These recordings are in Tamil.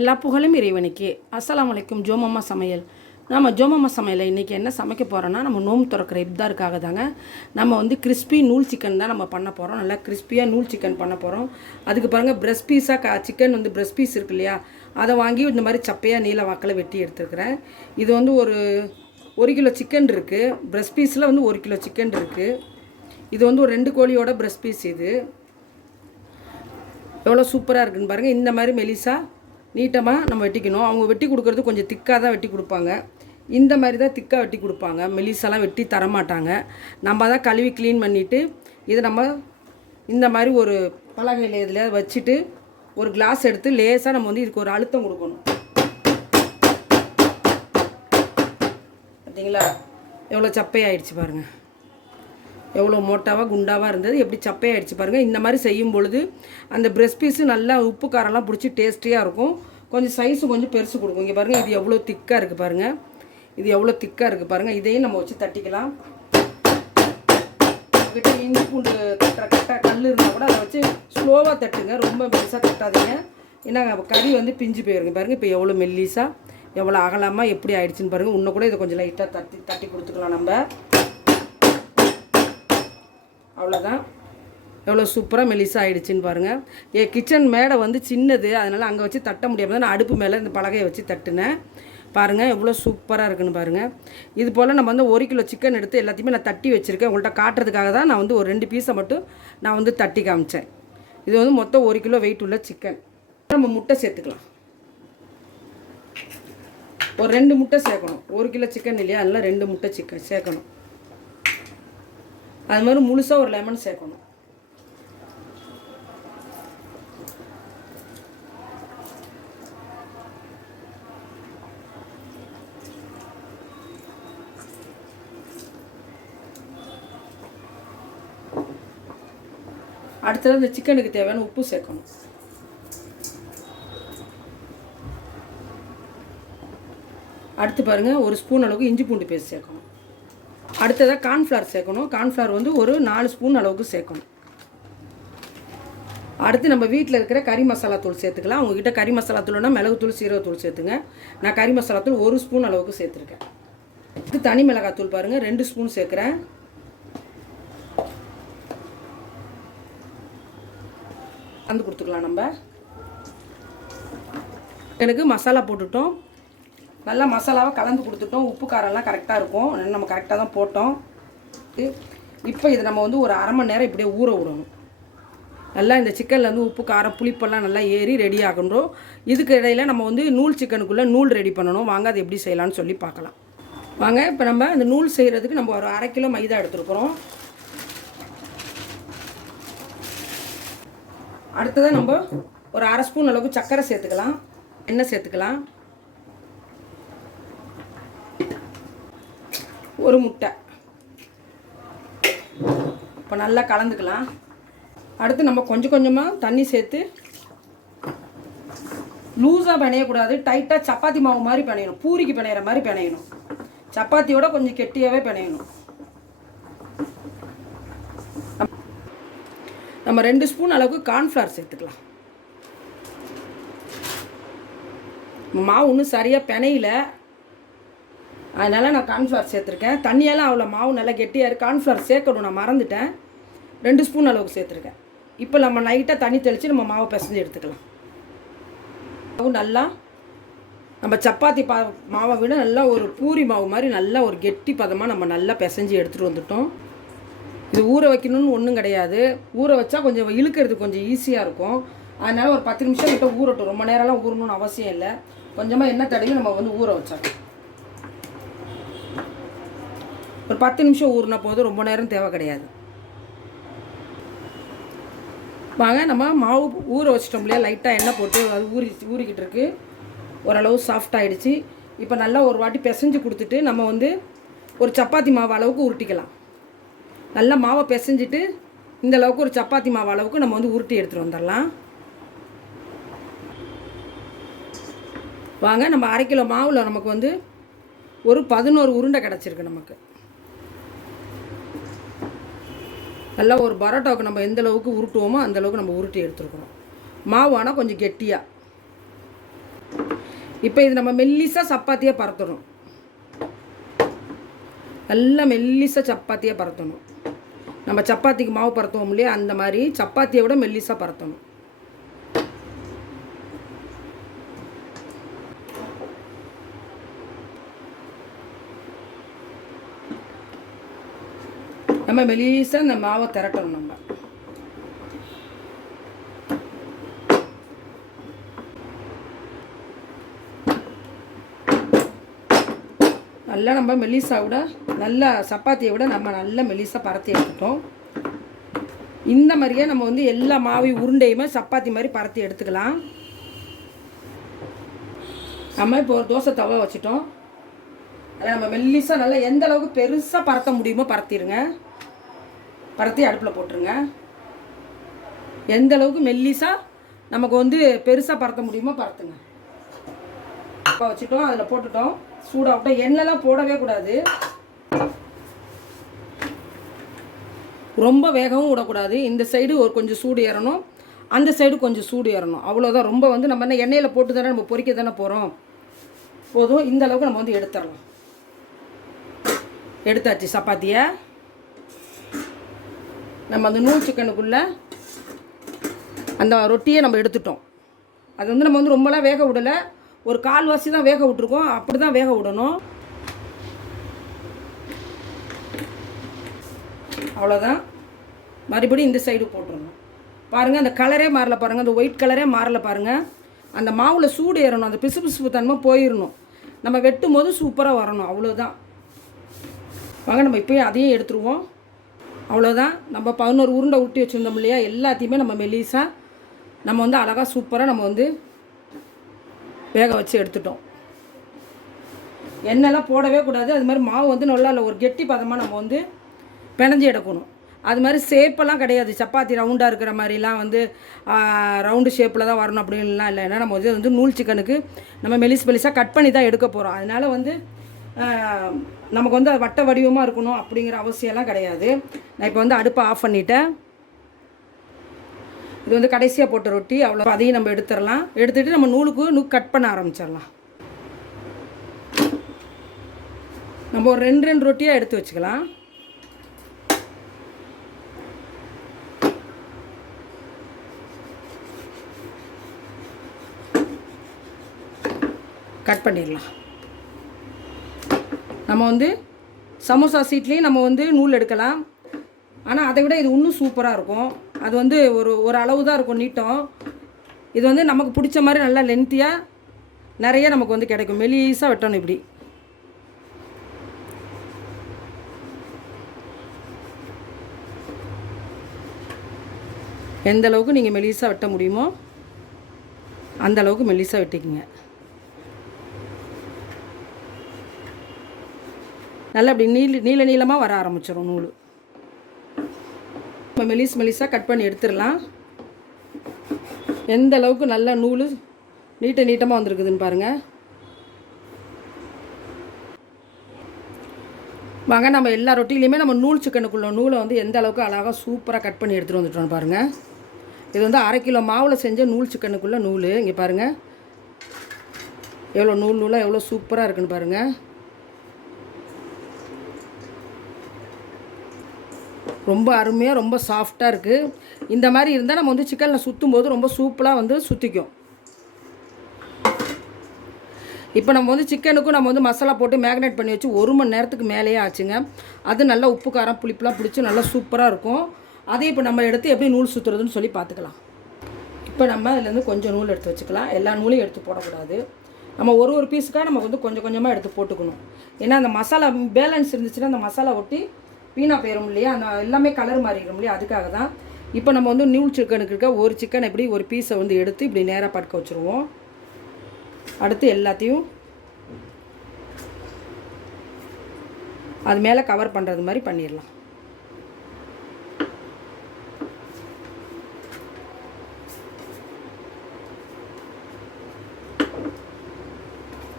எல்லா புகழும் இறைவனுக்கு. அஸ்லாம் வலைக்கும் ஜோமம்மா சமையல். நம்ம ஜோமம்மா சமையலில் இன்றைக்கி என்ன சமைக்க போகிறோன்னா நம்ம நோம்பு திறக்கிற இப்தாருக்காக தாங்க. நம்ம வந்து கிறிஸ்பி நூல் சிக்கன் தான் நம்ம பண்ண போகிறோம் நல்லா கிறிஸ்பியாக நூல் சிக்கன் பண்ண போகிறோம் அதுக்கு பாருங்கள் ப்ரெஸ் பீஸாக கா சிக்கன் வந்து ப்ரெஸ் பீஸ் இருக்கு இல்லையா? அதை வாங்கி இந்த மாதிரி சப்பையாக நீல வாக்கில் வெட்டி எடுத்துருக்குறேன். இது வந்து ஒரு ஒரு கிலோ சிக்கன் இருக்குது ப்ரெஸ் பீஸில் வந்து ஒரு கிலோ சிக்கன் இருக்குது இது வந்து ஒரு ரெண்டு கோழியோட ப்ரெஸ் பீஸ் இது. எவ்வளோ சூப்பராக இருக்குன்னு பாருங்கள் இந்த மாதிரி மெலிசாக நீட்டமாக நம்ம வெட்டிக்கணும். அவங்க வெட்டி கொடுக்குறது கொஞ்சம் திக்காக தான் வெட்டி கொடுப்பாங்க. இந்த மாதிரி தான் திக்காக வெட்டி கொடுப்பாங்க. மெலிசெல்லாம் வெட்டி தரமாட்டாங்க. நம்ம தான் கழுவி க்ளீன் பண்ணிவிட்டு இதை நம்ம இந்த மாதிரி ஒரு பலகையில் இதில் வச்சுட்டு ஒரு கிளாஸ் எடுத்து லேசாக நம்ம வந்து இதுக்கு ஒரு அழுத்தம் கொடுக்கணும். பார்த்தீங்களா? எவ்வளோ சப்பையாயிடுச்சு பாருங்கள் எவ்வளோ மோட்டாவாக குண்டாவாக இருந்தது எப்படி சப்பையாயிடுச்சு பாருங்கள் இந்த மாதிரி செய்யும் பொழுது அந்த பிரஸ்ட் பீஸு நல்லா உப்பு காரம்லாம் பிடிச்சி டேஸ்டியாக இருக்கும். கொஞ்சம் சைஸு கொஞ்சம் பெருசு கொடுக்கும். இங்கே பாருங்கள் இது எவ்வளோ திக்காக இருக்குது பாருங்கள் இது எவ்வளோ திக்காக இருக்குது பாருங்கள் இதையும் நம்ம வச்சு தட்டிக்கலாம். கிட்ட இஞ்சி பூண்டு தட்டுற கட்ட கல் இருந்தால் கூட அதை வச்சு ஸ்லோவாக தட்டுங்க. ரொம்ப மெலிசாக தட்டாதீங்க. ஏன்னா கறி வந்து பிஞ்சு போயிருங்க பாருங்கள் இப்போ எவ்வளோ மெல்லிசாக எவ்வளோ அகலமாக எப்படி ஆயிடுச்சுன்னு பாருங்கள் இன்னும் கூட இதை கொஞ்சம் லைட்டாக தட்டி தட்டி கொடுத்துக்கலாம் நம்ம. அவ்வளோதான் எவ்வளோ சூப்பராக மெலிசா ஆகிடுச்சின்னு பாருங்கள் என் கிச்சன் மேடை வந்து சின்னது அதனால் அங்கே வச்சு தட்ட முடியாமல் நான் அடுப்பு மேலே இந்த பலகையை வச்சு தட்டினேன். பாருங்கள் எவ்வளோ சூப்பராக இருக்குன்னு பாருங்கள் இது போல் நம்ம வந்து ஒரு கிலோ சிக்கன் எடுத்து எல்லாத்தையுமே நான் தட்டி வச்சுருக்கேன். உங்கள்கிட்ட காட்டுறதுக்காக தான் நான் வந்து ஒரு ரெண்டு பீஸை மட்டும் நான் வந்து தட்டி காமிச்சேன். இது வந்து மொத்தம் ஒரு கிலோ வெயிட் உள்ள சிக்கன் நம்ம முட்டை சேர்த்துக்கலாம். ஒரு ரெண்டு முட்டை சேர்க்கணும். ஒரு கிலோ சிக்கன் இல்லையா? அதில் ரெண்டு முட்டை சிக்கன் சேர்க்கணும். அது மாதிரி முழுசாக ஒரு லெமன் சேர்க்கணும். அடுத்தது இந்த சிக்கனுக்கு தேவையான உப்பு சேர்க்கணும். அடுத்து பாருங்கள் ஒரு ஸ்பூன் அளவுக்கு இஞ்சி பூண்டு பேஸ்ட் சேர்க்கணும். அடுத்ததாக கார்ன்ஃப்ளவர் சேர்க்கணும். கார்ன்ஃப்ளவர் வந்து ஒரு நாலு ஸ்பூன் அளவுக்கு சேர்க்கணும். அடுத்து நம்ம வீட்டில் இருக்கிற கறி மசாலா தூள் சேர்த்துக்கலாம். உங்ககிட்ட கறி மசாலா தூள்னா மிளகுத்தூள் சீரகத்தூள் சேர்த்துங்க. நான் கறி மசாலா தூள் ஒரு ஸ்பூன் அளவுக்கு சேர்த்துருக்கேன். இது தனி மிளகாத்தூள் பாருங்கள் ரெண்டு ஸ்பூன் சேர்க்குறேன். கலந்து கொடுத்துக்கலாம் நம்ம. எனக்கு மசாலா போட்டுட்டோம். நல்லா மசாலாவை கலந்து கொடுத்துட்டோம். உப்பு காரம்லாம் கரெக்டாக இருக்கும். நம்ம கரெக்டாக தான் போட்டோம். இப்போ இதை நம்ம வந்து ஒரு அரை மணி நேரம் இப்படியே ஊற விடணும். நல்லா இந்த சிக்கன்லேருந்து உப்பு காரம் புளிப்பெல்லாம் நல்லா ஏறி ரெடி ஆகணும் இதுக்கு இடையில நம்ம வந்து நூல் சிக்கனுக்குள்ளே நூல் ரெடி பண்ணணும். வாங்க அது எப்படி செய்யலாம்னு சொல்லி பார்க்கலாம். வாங்க இப்போ நம்ம அந்த நூல் செய்கிறதுக்கு நம்ம ஒரு அரை கிலோ மைதா எடுத்துருக்குறோம். அடுத்ததாக நம்ம ஒரு அரை ஸ்பூன் அளவுக்கு சர்க்கரை சேர்த்துக்கலாம். எண்ணெய் சேர்த்துக்கலாம். ஒரு முட்டை. இப்போ நல்லா கலந்துக்கலாம். அடுத்து நம்ம கொஞ்சம் கொஞ்சமாக தண்ணி சேர்த்து லூஸாக பிணையக்கூடாது டைட்டாக சப்பாத்தி மாவு மாதிரி பிணையணும். பூரிக்கு பிணையிற மாதிரி பிணையணும். சப்பாத்தியோட கொஞ்சம் கெட்டியாகவே பிணையணும். நம்ம ரெண்டு ஸ்பூன் அளவுக்கு கார்ன்ஃப்ளவர் சேர்த்துக்கலாம். மாவு இன்னும் சரியாக பிணையில. அதனால் நான் கார்ன்ஃப்ளவர் சேர்த்துருக்கேன். தண்ணியெல்லாம் அவ்வளோ மாவு நல்லா கெட்டியாக இருக்குது கார்ன்ஃப்ளவர் சேர்க்கணும். நான் மறந்துட்டேன். ரெண்டு ஸ்பூன் அளவுக்கு சேர்த்துருக்கேன். இப்போ நம்ம நைட்டாக தண்ணி தெளித்து நம்ம மாவை பிசைஞ்சு எடுத்துக்கலாம். மாவு நல்லா நம்ம சப்பாத்தி பா மாவை விட நல்லா ஒரு பூரி மாவு மாதிரி நல்லா ஒரு கெட்டி பதமாக நம்ம நல்லா பிசைஞ்சு எடுத்துகிட்டு வந்துட்டோம். இது ஊற வைக்கணும்னு ஒன்றும் கிடையாது. ஊற வச்சா கொஞ்சம் இழுக்கிறது கொஞ்சம் ஈஸியாக இருக்கும். அதனால் ஒரு பத்து நிமிஷம் கிட்ட ஊறட்டும். ரொம்ப நேரம்லாம் ஊறணும்னு அவசியம் இல்லை. கொஞ்சமாக எண்ணெய் தடவி நம்ம வந்து ஊற வச்சோம் ஒரு பத்து நிமிஷம் ஊறின போது ரொம்ப நேரம் தேவை கிடையாது. வாங்க நம்ம மாவு ஊற வச்சிட்டோம் இல்லையா? லைட்டாக எண்ணெய் போட்டு அது ஊறி ஊறிக்கிட்டு இருக்கு. ஓரளவு சாஃப்ட் ஆகிடுச்சு இப்போ நல்லா ஒரு வாட்டி பிசைஞ்சு கொடுத்துட்டு நம்ம வந்து ஒரு சப்பாத்தி மாவு அளவுக்கு உருட்டிக்கலாம். நல்லா மாவை பிசைஞ்சிட்டு இந்த அளவுக்கு ஒரு சப்பாத்தி மாவு அளவுக்கு நம்ம வந்து உருட்டி எடுத்துகிட்டு வந்துடலாம். வாங்க நம்ம அரை கிலோ மாவில் நமக்கு வந்து ஒரு பதினோரு உருண்டை கிடச்சிருக்கு நமக்கு. நல்லா ஒரு பரோட்டாவுக்கு நம்ம எந்த அளவுக்கு உருட்டுவோமோ அந்த அளவுக்கு நம்ம உருட்டி எடுத்துருக்கணும். மாவு ஆனால் கொஞ்சம் கெட்டியாக இப்போ இது நம்ம மெல்லிசாக சப்பாத்தியாக பரத்தணும். நல்லா மெல்லிசாக சப்பாத்தியாக பரத்தணும். நம்ம சப்பாத்திக்கு மாவு பரத்துவோம் இல்லையா? அந்த மாதிரி சப்பாத்தியை விட மெல்லிசாக பரத்தணும். நம்ம மெலிசாக இந்த மாவை திரட்டணும் நம்ம. நல்லா நம்ம மெலிசா விட நல்லா சப்பாத்தியை விட நம்ம நல்லா மெலிசா பரத்தி எடுத்துட்டோம். இந்த மாதிரியே நம்ம வந்து எல்லா மாவி உருண்டையுமே சப்பாத்தி மாதிரி பரத்தி எடுத்துக்கலாம். நம்ம இப்போ ஒரு தோசை தவா வச்சுட்டோம். அதில் நம்ம மெல்லிசாக நல்லா எந்த அளவுக்கு பெருசாக பரத்த முடியுமோ பரத்திடுங்க. பரத்தி அடுப்பில் போட்டுருங்க. எந்த அளவுக்கு மெல்லிசாக நமக்கு வந்து பெருசாக பரத்த முடியுமோ பரத்துங்க. அப்போ வச்சுட்டோம் அதில் போட்டுட்டோம். சூடாகட்டும். எண்ணெய்லாம் போடவே கூடாது. ரொம்ப வேகவும் விடக்கூடாது. இந்த சைடு ஒரு கொஞ்சம் சூடு ஏறணும். அந்த சைடு கொஞ்சம் சூடு ஏறணும். அவ்வளோதான் ரொம்ப வந்து நம்ம என்ன எண்ணெயில் போட்டு தானே நம்ம பொரிக்க தானே போகிறோம் போதும். இந்த அளவுக்கு நம்ம வந்து எடுத்துடலாம். எடுத்தாச்சு சப்பாத்தியை. நம்ம அந்த நூல் சிக்கனுக்குள்ளே அந்த ரொட்டியை நம்ம எடுத்துட்டோம். அது வந்து நம்ம வந்து ரொம்பலாம் வேக விடலை. ஒரு கால்வாசி தான் வேக விட்ருக்கோம் அப்படி தான் வேக விடணும். அவ்வளோதான். மறுபடியும் இந்த சைடு போட்டுருணும் பாருங்கள் அந்த கலரே மாறல பாருங்கள் அந்த ஒயிட் கலரே மாறல பாருங்கள் அந்த மாவில் சூடு ஏறணும். அந்த பிசு பிசுப்பு தன்மை போயிடணும் நம்ம வெட்டும் போது சூப்பராக வரணும். அவ்வளோதான். வாங்க நம்ம இப்போயும் அதையும் எடுத்துருவோம். அவ்வளோதான் நம்ம பதினோரு உருண்டை ஊட்டி வச்சுருந்தோம் இல்லையா? எல்லாத்தையுமே நம்ம மெலிசாக நம்ம வந்து அழகாக சூப்பராக நம்ம வந்து வேக வச்சு எடுத்துட்டோம். எண்ணெய்லாம் போடவே கூடாது. அது மாதிரி மாவு வந்து நல்லா இல்லை ஒரு கெட்டி பதமாக நம்ம வந்து பிணைஞ்சி எடுக்கணும். அது மாதிரி ஷேப்பெல்லாம் கிடையாது. சப்பாத்தி ரவுண்டாக இருக்கிற மாதிரிலாம் வந்து ரவுண்டு ஷேப்பில் தான் வரணும் அப்படின்லாம் இல்லை. ஏன்னா நம்ம வந்து வந்து நூல் சிக்கனுக்கு நம்ம மெலிஸ் மெலிஸாக கட் பண்ணி தான் எடுக்க போகிறோம் அதனால் வந்து நமக்கு வந்து அது வட்ட வடிவமாக இருக்கணும் அப்படிங்கிற அவசியம்லாம் கிடையாது. நான் இப்போ வந்து அடுப்பை ஆஃப் பண்ணிட்டேன். இது வந்து கடைசியாக போட்ட ரொட்டி அவ்வளோ அதையும் நம்ம எடுத்துடலாம். எடுத்துகிட்டு நம்ம நூலுக்கு நூ கட் பண்ண ஆரம்பிச்சிடலாம். நம்ம ஒரு ரெண்டு ரெண்டு ரொட்டியாக எடுத்து வச்சுக்கலாம். கட் பண்ணிடலாம். நம்ம வந்து சமோசா சீட்லேயும் நம்ம வந்து நூல் எடுக்கலாம். ஆனால் அதை விட இது இன்னும் சூப்பராக இருக்கும். அது வந்து ஒரு ஒரு அளவு தான் இருக்கும் நீட்டம். இது வந்து நமக்கு பிடிச்ச மாதிரி நல்லா லென்த்தியாக நிறைய நமக்கு வந்து கிடைக்கும். மெலிசாக வெட்டணும் இப்படி. எந்த அளவுக்கு நீங்கள் மெலிசாக வெட்ட முடியுமோ அந்த அளவுக்கு மெலிசாக வெட்டிக்கிங்க. நல்லா இப்படி நீல நீள நீளமாக வர ஆரம்பிச்சிடும் நூல். நம்ம மெலிஸ் மெலிஸாக கட் பண்ணி எடுத்துடலாம். எந்த அளவுக்கு நல்ல நூல் நீட்ட நீட்டமாக வந்திருக்குதுன்னு பாருங்கள் வாங்க நம்ம எல்லா ரொட்டிலையுமே நம்ம நூல் சிக்கனுக்குள்ள நூலை வந்து எந்த அளவுக்கு அழகாக சூப்பராக கட் பண்ணி எடுத்துகிட்டு வந்துட்டோம் பாருங்கள் இது வந்து அரை கிலோ மாவில் செஞ்ச நூல் சிக்கனுக்குள்ளே நூல். இங்கே பாருங்கள் எவ்வளோ நூல் நூலாக எவ்வளோ சூப்பராக இருக்குன்னு பாருங்கள் ரொம்ப அருமையாக ரொம்ப சாஃப்டாக இருக்குது இந்த மாதிரி இருந்தால் நம்ம வந்து சிக்கனில் சுற்றும் போது ரொம்ப சூப்பராக வந்து சுற்றிக்கும் இப்போ நம்ம வந்து சிக்கனுக்கும் நம்ம வந்து மசாலா போட்டு மேக்னேட் பண்ணி வச்சு ஒரு மணி நேரத்துக்கு மேலேயே ஆச்சுங்க. அது நல்லா உப்பு காரம் புளிப்புலாம் பிடிச்சி நல்லா சூப்பராக இருக்கும். அதே இப்போ நம்ம எடுத்து எப்படி நூல் சுற்றுறதுன்னு சொல்லி பார்த்துக்கலாம். இப்போ நம்ம அதுலேருந்து கொஞ்சம் நூல் எடுத்து வச்சுக்கலாம். எல்லா நூலையும் எடுத்து போடக்கூடாது. நம்ம ஒரு ஒரு பீஸுக்காக நம்ம வந்து கொஞ்சம் கொஞ்சமாக எடுத்து போட்டுக்கணும். ஏன்னா அந்த மசாலா பேலன்ஸ் இருந்துச்சுன்னா அந்த மசாலா ஒட்டி வீணாக போயிடும் இல்லையா? அந்த எல்லாமே கலர் மாறிடும் இல்லையா? அதுக்காக தான். இப்போ நம்ம வந்து நியூல் சிக்கனுக்கு இருக்க ஒரு சிக்கன் இப்படி ஒரு பீஸை வந்து எடுத்து இப்படி நேராக படுக்க வச்சுருவோம். அடுத்து எல்லாத்தையும் அது மேலே கவர் பண்ணுறது மாதிரி பண்ணிடலாம்.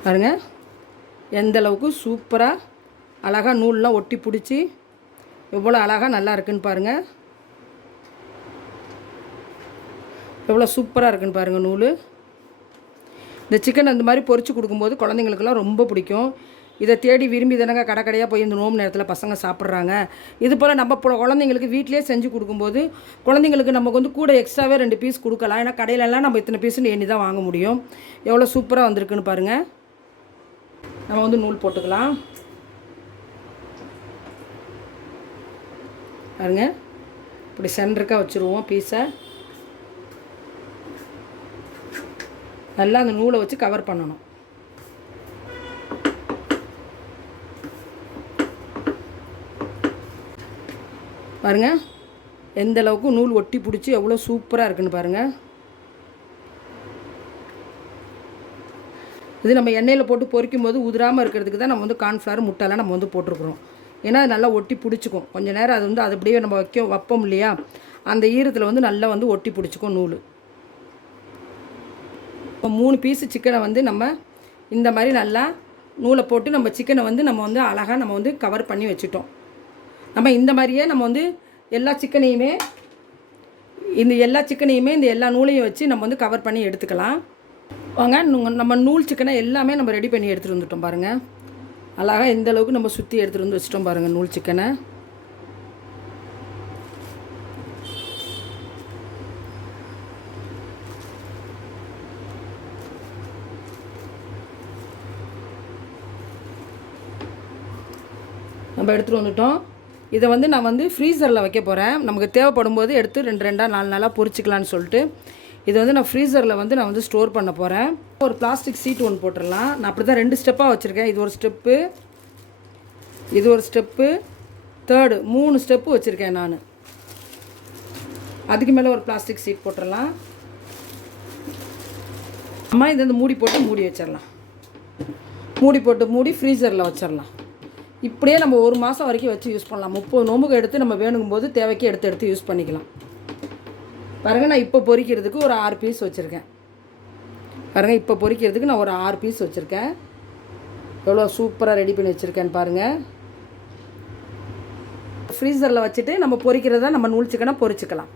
பாருங்கள் எந்தளவுக்கு சூப்பராக அழகாக நூல்லாம் ஒட்டி பிடிச்சி எவ்வளோ அழகாக நல்லா இருக்குன்னு பாருங்கள் எவ்வளோ சூப்பராக இருக்குன்னு பாருங்கள் நூல். இந்த சிக்கன் அந்த மாதிரி பொறிச்சு கொடுக்கும்போது குழந்தைங்களுக்குலாம் ரொம்ப பிடிக்கும். இதை தேடி விரும்பி தானங்க கடை கடையாக போய் இந்த நோம்பு நேரத்தில் பசங்க சாப்பிட்றாங்க. இது போல் நம்ம குழந்தைங்களுக்கு வீட்டிலே செஞ்சு கொடுக்கும்போது குழந்தைங்களுக்கு நமக்கு வந்து கூட எக்ஸ்ட்ராவே ரெண்டு பீஸ் கொடுக்கலாம். ஏன்னா கடையிலலாம் நம்ம இத்தனை பீஸ்னு எண்ணி தான் வாங்க முடியும். எவ்வளோ சூப்பராக வந்திருக்குன்னு பாருங்கள் நம்ம வந்து நூல் போட்டுக்கலாம். பாருங்க. இப்படி சென்டருக்காக வச்சுருவோம் பீஸை நல்லா அந்த நூலை வச்சு கவர் பண்ணணும். பாருங்க. எந்த அளவுக்கு நூல் ஒட்டி பிடிச்சி எவ்வளோ சூப்பராக இருக்குன்னு பாருங்கள் இது நம்ம எண்ணெயில் போட்டு பொரிக்கும் போது உதிராமல் இருக்கிறதுக்கு தான் நம்ம வந்து கார்ன்ஃப்ளவர் முட்டைலாம் நம்ம வந்து போட்டிருக்குறோம். ஏன்னா அது நல்லா ஒட்டி பிடிச்சிக்கும். கொஞ்ச நேரம் அது வந்து அது அப்படியே நம்ம வைக்க வைப்போம் இல்லையா? அந்த ஈரத்தில் வந்து நல்லா வந்து ஒட்டி பிடிச்சிக்கும் நூல். இப்போ மூணு பீஸு சிக்கனை வந்து நம்ம இந்த மாதிரி நல்லா நூலை போட்டு நம்ம சிக்கனை வந்து நம்ம வந்து அழகாக நம்ம வந்து கவர் பண்ணி வச்சுட்டோம். நம்ம இந்த மாதிரியே நம்ம வந்து எல்லா சிக்கனையுமே இந்த எல்லா சிக்கனையுமே இந்த எல்லா நூலையும் வச்சு நம்ம வந்து கவர் பண்ணி எடுத்துக்கலாம். வாங்க நம்ம நூல் சிக்கனை எல்லாமே நம்ம ரெடி பண்ணி எடுத்துகிட்டு வந்துட்டோம் பாருங்கள் அழகாக எந்த அளவுக்கு நம்ம சுற்றி எடுத்துகிட்டு வந்து வச்சிட்டோம் பாருங்கள் நூல் சிக்கனை. நம்ம எடுத்துகிட்டு வந்துட்டோம். இதை வந்து நான் வந்து ஃப்ரீசரில் வைக்க போகிறேன் நமக்கு தேவைப்படும் போது எடுத்து ரெண்டு ரெண்டாக நாலு நாளாக பொரிச்சிக்கலான்னு சொல்லிட்டு இதை வந்து நான் ஃப்ரீசரில் வந்து நான் வந்து ஸ்டோர் பண்ண போகிறேன் ஒரு பிளாஸ்டிக் சீட் ஒன்று போட்டுடலாம். நான் அப்படி தான் ரெண்டு ஸ்டெப்பாக வச்சுருக்கேன். இது ஒரு ஸ்டெப்பு இது ஒரு ஸ்டெப்பு தேர்டு மூணு ஸ்டெப்பு வச்சுருக்கேன் நான். அதுக்கு மேலே ஒரு பிளாஸ்டிக் சீட் போட்டுடலாம். அம்மா இதை வந்து மூடி போட்டு மூடி வச்சிடலாம். மூடி போட்டு மூடி ஃப்ரீசரில் வச்சிடலாம். இப்படியே நம்ம ஒரு மாதம் வரைக்கும் வச்சு யூஸ் பண்ணலாம். முப்பது நோம்புக்கு எடுத்து நம்ம வேணுங்கும்போது தேவைக்கு எடுத்து எடுத்து யூஸ் பண்ணிக்கலாம். பாருங்க நான் இப்போ பொறிக்கிறதுக்கு ஒரு ஆறு பீஸ் வச்சுருக்கேன். பாருங்கள் இப்போ பொறிக்கிறதுக்கு நான் ஒரு ஆறு பீஸ் வச்சுருக்கேன். எவ்வளோ சூப்பராக ரெடி பண்ணி வச்சுருக்கேன்னு பாருங்கள் ஃப்ரீசரில் வச்சுட்டு நம்ம பொறிக்கிறத நம்ம நூல் சிக்கனை பொறிச்சிக்கலாம்.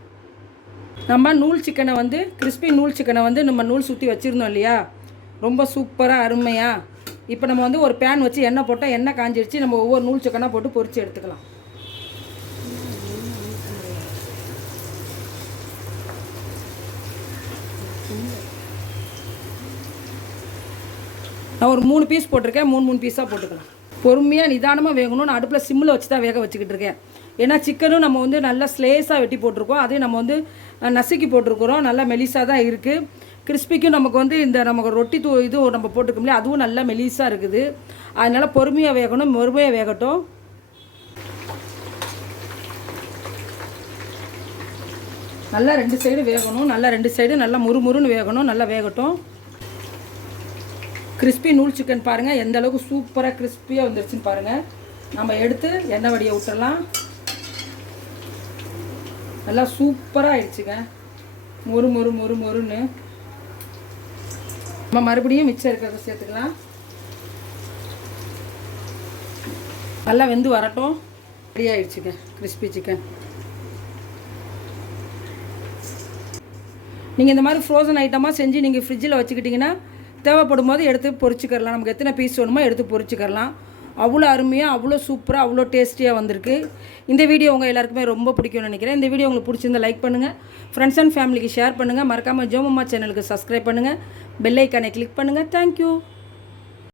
நம்ம நூல் சிக்கனை வந்து கிறிஸ்பி நூல் சிக்கனை வந்து நம்ம நூல் சுற்றி வச்சுருந்தோம் இல்லையா? ரொம்ப சூப்பராக அருமையாக இப்போ நம்ம வந்து ஒரு பேன் வச்சு எண்ணெய் போட்டால் எண்ணெய் காஞ்சிடுச்சு நம்ம ஒவ்வொரு நூல் சிக்கனாக போட்டு பொறிச்சு எடுத்துக்கலாம். நான் ஒரு மூணு பீஸ் போட்டிருக்கேன். மூணு மூணு பீஸாக போட்டுக்கலாம். பொறுமையாக நிதானமாக வேகணும் நான் அடுப்பில் சிம்மில் வச்சு தான் வேக வச்சுக்கிட்டு இருக்கேன். ஏன்னா சிக்கனும் நம்ம வந்து நல்லா ஸ்லேஸாக வெட்டி போட்டிருக்கோம். அதையும் நம்ம வந்து நசுக்கி போட்டிருக்கிறோம். நல்லா மெலிசாக தான் இருக்குது கிறிஸ்பிக்கும் நமக்கு வந்து இந்த நமக்கு ரொட்டி தூ இது நம்ம போட்டுக்கோம் அதுவும் நல்லா மெலிசாக இருக்குது. அதனால் பொறுமையாக வேகணும். பொறுமையாக வேகட்டும். நல்லா ரெண்டு சைடு வேகணும். நல்லா ரெண்டு சைடு நல்லா முறுமுறுன்னு வேகணும். நல்லா வேகட்டும். கிறிஸ்பி நூல் சிக்கன் பாருங்கள் எந்த அளவுக்கு சூப்பராக கிறிஸ்பியாக வந்துருச்சுன்னு பாருங்கள் நம்ம எடுத்து எண்ணெய் வடியை விட்டுறலாம். நல்லா சூப்பராக ஆயிடுச்சுங்க. மொறு மொறு மொறு மொறுன்னு. நம்ம மறுபடியும் மிச்சம் இருக்கிறத சேர்த்துக்கலாம். நல்லா வெந்து வரட்டும். ரெடி ஆயிடுச்சுங்க கிறிஸ்பி சிக்கன் நீங்கள் இந்த மாதிரி ஃப்ரோசன் ஐட்டமாக செஞ்சு நீங்கள் ஃப்ரிட்ஜில் வச்சுக்கிட்டிங்கன்னா தேவைப்படும் போது எடுத்து பொரிச்சுக்கரலாம் நமக்கு எத்தனை பீஸ் வேணுமோ எடுத்து பொரிச்சுக்கரலாம் அவ்வளோ அருமையாக அவ்வளோ சூப்பராக அவ்வளோ டேஸ்டியாக வந்திருக்கு. இந்த வீடியோ உங்கள் எல்லாருக்குமே ரொம்ப பிடிக்கும்னு நினைக்கிறேன். இந்த வீடியோ உங்களுக்கு பிடிச்சிருந்தா லைக் பண்ணுங்கள் ஃப்ரெண்ட்ஸ் அண்ட் ஃபேமிலிக்கு ஷேர் பண்ணுங்கள் மறக்காமல் ஜோமம்மா சேனலுக்கு சப்ஸ்கிரைப் பண்ணுங்கள் பெல்லைக்கானை கிளிக் பண்ணுங்கள் தேங்க்யூ